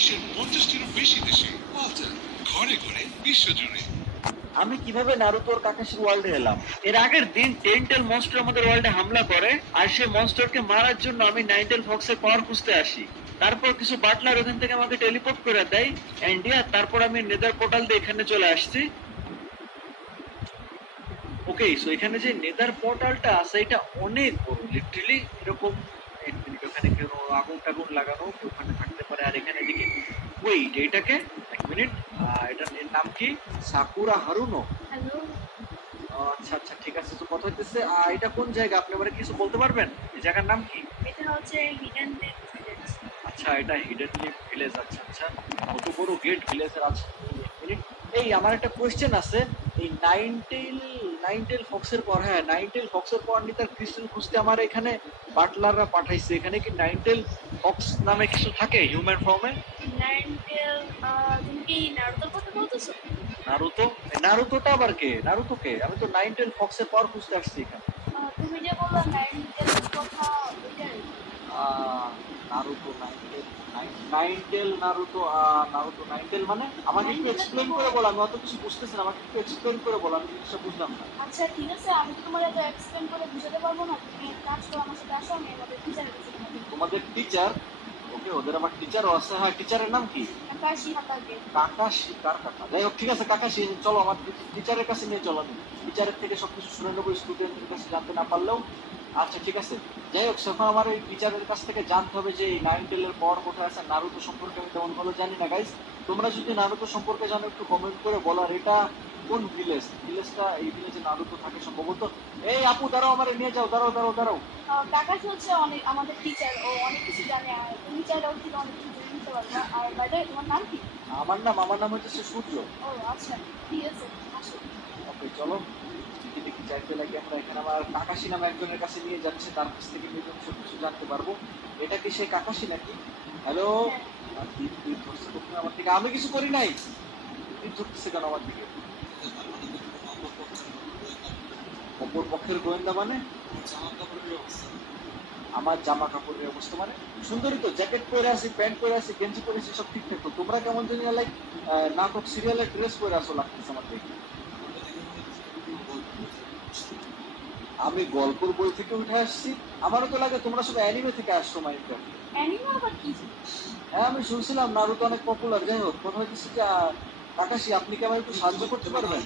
বিশ্বের 50টিরও বেশি দেশে। ওয়ালটন, ঘরে ঘরে বিশ্বজুড়ে। আমি কিভাবে নারুতোর কাকাশির ওয়ার্ল্ডে এলাম? এর আগের দিন টেন্টেল মনস্টার আমাদের ওয়ার্ল্ডে হামলা করে, আর সেই মনস্টারকে মারার জন্য আমি নাইনটেল ফক্সের পাওয়ার খুঁজতে আসি। তারপর কিছু বাটলার ওখান থেকে আমাকে টেলিপোর্ট করে দেয় ইন্ডিয়া। তারপর আমি নেদার পোর্টাল দিয়ে এখানে চলে আসছি। ওকে, সো এখানে যে নেদার পোর্টালটা আছে এটা অনেক বড়, লিটারালি এরকম। এক মিনিট, ওখানে কেন আগুন টাগুন লাগানো ওখানে থাকতে পারে। আর এখানে এদিকে ওয়েট, এটাকে এক মিনিট, এটার এর নাম কি? সাকুরা হারুনো। হ্যালো। আচ্ছা আচ্ছা, ঠিক আছে। তো কথা হইতেছে, এটা কোন জায়গা? আপনি আমাকে কিছু বলতে পারবেন? এই জায়গার নাম কি? এটা হচ্ছে হিডেন লেক ভিলেজ। আচ্ছা, এটা হিডেন লিফ ভিলেজ। আচ্ছা আচ্ছা, কত বড় গেট ভিলেজের আছে। এক মিনিট, এই আমার একটা কোয়েশ্চেন আছে। এই নাইনটেল ফক্সের পর, হ্যাঁ নাইনটেল ফক্সের পর নিয়ে তার ক্রিস্টাল খুঁজতে আমার এখানে বাটলাররা পাঠাইছে। এখানে কি নাইনটেল ফক্স নামে কিছু থাকে হিউম্যান ফর্মে? নাইনটেল, তুমি কি নারুতোর কথা বলতেছো? নারুতো? নারুতোটা আবার কে? নারুতো কে? আমি তো নাইনটেল ফক্সের পর খুঁজতে আসছি এখানে। তুমি যে বললা নাইনটেলের কথা, ওইটাই। Naruto nine tail, nine tail Naruto. Naruto nine tail মানে আমাকে একটু এক্সপ্লেইন করে বলো। আমি অত কিছু বুঝতেছি না, আমাকে একটু এক্সপ্লেইন করে বলো, আমি জিনিসটা বুঝলাম না। আচ্ছা ঠিক আছে, আমি তো তোমার এত এক্সপ্লেন করে বুঝাতে পারবো না। তুমি এক কাজ করো, আমার সাথে আসো, আমি আমাদের টিচারের কাছে তোমাকে। তোমাদের টিচার? ওকে, ওদের আবার টিচারও আছে। হ্যাঁ, টিচারের নাম কি? কাকাশি হাতাকে। কাকাশি? কার কাকা? যাই হোক, ঠিক আছে, কাকাশি চলো আমার টিচারের কাছে নিয়ে চলো। আমি টিচারের থেকে সবকিছু শুনে নেবো, স্টুডেন্টের কাছে জানতে না পারলেও। আচ্ছা ঠিক আছে, যাই হোক, এখন আমার ওই টিচারের কাছ থেকে জানতে হবে যে এই নাইনটেলের পর কোথায় আছে। নারুতো সম্পর্কে আমি তেমন ভালো জানি না গাইস। তোমরা যদি নারুতো সম্পর্কে জানো একটু কমেন্ট করে বলো। আর এটা কোন ভিলেজ? ভিলেজটা, এই ভিলেজে নারুতো থাকে সম্ভবত। এই আপু দাঁড়াও, আমারে নিয়ে যাও, দাঁড়াও দাঁড়াও দাঁড়াও। কাকাশি হচ্ছে অনেক আমাদের টিচার, ও অনেক কিছু জানে। আর তুমি চাইলে ওর থেকে অনেক কিছু জেনে নিতে পারবে। আর বাইরে তোমার নাম কি? আমার নাম হচ্ছে সূর্য। ও আচ্ছা, ঠিক আছে, আসো। ওকে চলো, দেখি দেখি চাইতে লাগে আমরা। এখানে আমার কাকাশি নামে একজনের কাছে নিয়ে যাচ্ছে, তার কাছ থেকে নিজের সব কিছু জানতে পারবো। এটা কি সেই কাকাশি নাকি? হ্যালো? হ্যাঁ। তুই ধরছে প্রথমে আমার দিকে, আমি কিছু করি নাই। তুই ধরতেছে কেন আমার দিকে? অপর পক্ষের গোয়েন্দা মানে? আমার জামা কাপড়ের অবস্থা মানে? সুন্দরী তো, জ্যাকেট পরে আছি, প্যান্ট পরে আছি, গেঞ্জি পরে আছি, সব ঠিকঠাক। তো তোমরা কেমন জানি লাইক নাটক সিরিয়ালের ড্রেস পরে আসো লাগতেছে আমার দেখে। আমি গল্পের বই থেকে উঠে আসছি? আমারও তো লাগে তোমরা সব অ্যানিমে থেকে আসছো মাইন্ডক্রাফট। অ্যানিমে আবার কি জিনিস? হ্যাঁ, আমি শুনছিলাম নারুতো অনেক পপুলার। যাই হোক, কথা হচ্ছে যে কাকাশি আপনি কি আমায় একটু সাহায্য করতে পারবেন?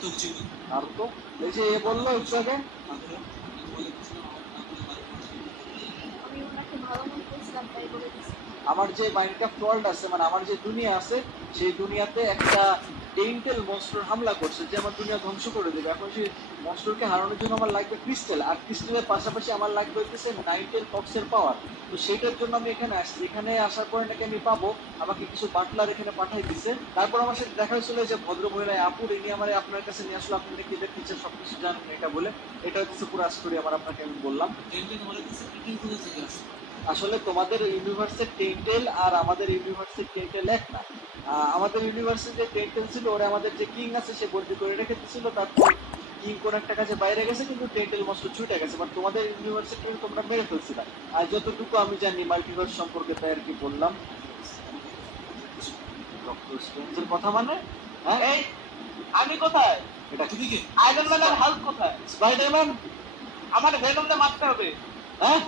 নারুতো, এই যে এ বললো একটু আগে। আমি ওনাকে ভালো মনে করছিলাম, তাই বলে দিচ্ছি। আমার যে মাইনক্রাফট ওয়ার্ল্ড আছে, মানে আমার যে দুনিয়া আছে, সেই দুনিয়াতে একটা টেন্টেল মনস্টার হামলা করছে যে আমার দুনিয়া ধ্বংস করে দেবে। এখন সেই মনস্টারকে হারানোর জন্য আমার লাগবে ক্রিস্টাল, আর ক্রিস্টালের পাশাপাশি আমার লাগবে হচ্ছে নাইনটেল ফক্সের পাওয়ার। তো সেইটার জন্য আমি এখানে আসছি। এখানে আসার পরে নাকি আমি পাবো, আমাকে কিছু বাটলার এখানে পাঠাই দিছে। তারপর আমার সাথে দেখা হয়েছিল যে ভদ্র মহিলা আপুর, ইনি আমার আপনার কাছে নিয়ে আসলো। আপনি নাকি এদের টিচার, সবকিছু জানেন এটা বলে। এটা হচ্ছে পুরো স্টোরি আমার আপনাকে আমি বললাম। আসলে তোমাদের ইউনিভার্সের টেন্টেল আর আমাদের ইউনিভার্সের টেন্টেল এক না। আমাদের ইউনিভার্সিটি যে টেন্টেল ছিল, ওরা আমাদের যে কিং আছে সে বন্দি করে রেখে দিয়েছিল। তারপর কিং কোন একটা কাজে বাইরে গেছে, কিন্তু টেন্টেল মস্ত ছুটে গেছে। বাট তোমাদের ইউনিভার্সিটি তোমরা মেরে ফেলছিল। আর যতটুকু আমি জানি মাল্টিভার্স সম্পর্কে, তাই আর কি বললাম। ডক্টর স্ট্রেঞ্জের কথা মানে? হ্যাঁ, এই আমি কোথায়? এটা কি? আয়রন ম্যান আর হাল্ক কোথায়? স্পাইডারম্যান? আমার ভেনমকে মারতে হবে। হ্যাঁ,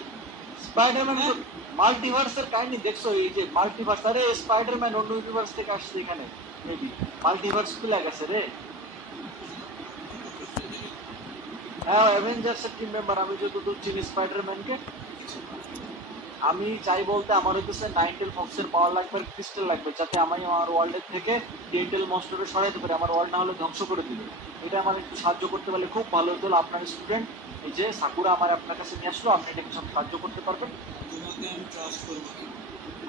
স্পাইডারম্যান তো মাল্টিভার্সের কাহিনী দেখছো? এই যে মাল্টিভার্স, আরে স্পাইডারম্যান অন্য ইউনিভার্স থেকে আসছে এখানে। মেবি মাল্টিভার্স খুলে গেছে রে। হ্যাঁ, অ্যাভেঞ্জার্সের টিম মেম্বার। আমি যতদূর চিনি স্পাইডারম্যানকে। আমি চাই বলতে আমার হচ্ছে নাইনটেল ফক্সের পাওয়ার লাগবে, ক্রিস্টাল লাগবে, যাতে আমি আমার ওয়ার্ল্ডের থেকে টেন্টেল মনস্টারকে সরাইতে পারি। আমার ওয়ার্ল্ড না হলে ধ্বংস করে দিবে। এটা আমার একটু সাহায্য করতে পারলে খুব ভালো হতো। আপনার স্টুডেন্ট এই যে সাকুরা আমার আপনার কাছে নিয়ে আসলো, আপনি এটাকে সব সাহায্য করতে পারবেন?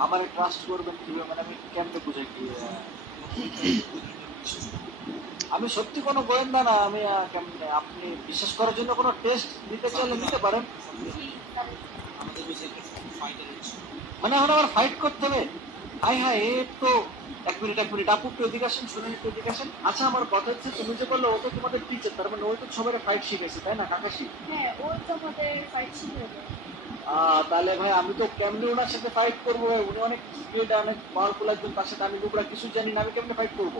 আমার ট্রাস্ট করবেন কিভাবে? মানে আমি কেমনে বুঝাই কি? আমি সত্যি কোনো গোয়েন্দা না। আমি কেমনে, আপনি বিশ্বাস করার জন্য কোনো টেস্ট নিতে চাইলে নিতে পারেন। মানে এখন আমার ফাইট করতে হবে? হাই হাই, এ তো এক মিনিট এক মিনিট, আপু একটু এদিকে আসেন, শুনেন একটু এদিকে আসেন। আচ্ছা, আমার কথা হচ্ছে, তুমি যে বললো ও তো তোমাদের টিচার, তার মানে ওই তো সবাই ফাইট শিখেছে, তাই না কাকাশি? হ্যাঁ, ও তো আমাদের ফাইট শিখিয়ে দেবে। তাহলে ভাই আমি তো কেমনে ওনার সাথে ফাইট করবো ভাই? উনি অনেক স্কিলড, অনেক পাওয়ারফুল একজন, তার সাথে আমি দুপুরা কিছু জানি না, আমি কেমনে ফাইট করবো?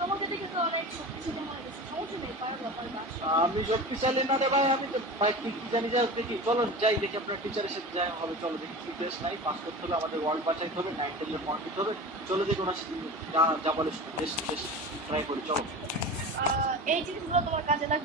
তোমাকে দেখে তো অনেক শক্তিশালী মনে হচ্ছে, সমস্যা নেই, পারবা পারবা। আমি শক্তিশালী না রে ভাই, আমি তো ভাই কি জানি, যা দেখি, চলো যাই দেখি আপনার টিচারের সাথে যাই হবে, চলো দেখি কি টেস্ট নাই, পাস করতে হবে, আমাদের ওয়ার্ল্ড বাঁচাইতে হবে, 9-10 পয়েন্ট দিতে হবে, চলো দেখি ওনার সাথে যা যা বলে টেস্ট ট্রাই করি, চলো। এই জিনিসগুলো তোমার কাজে লাগবে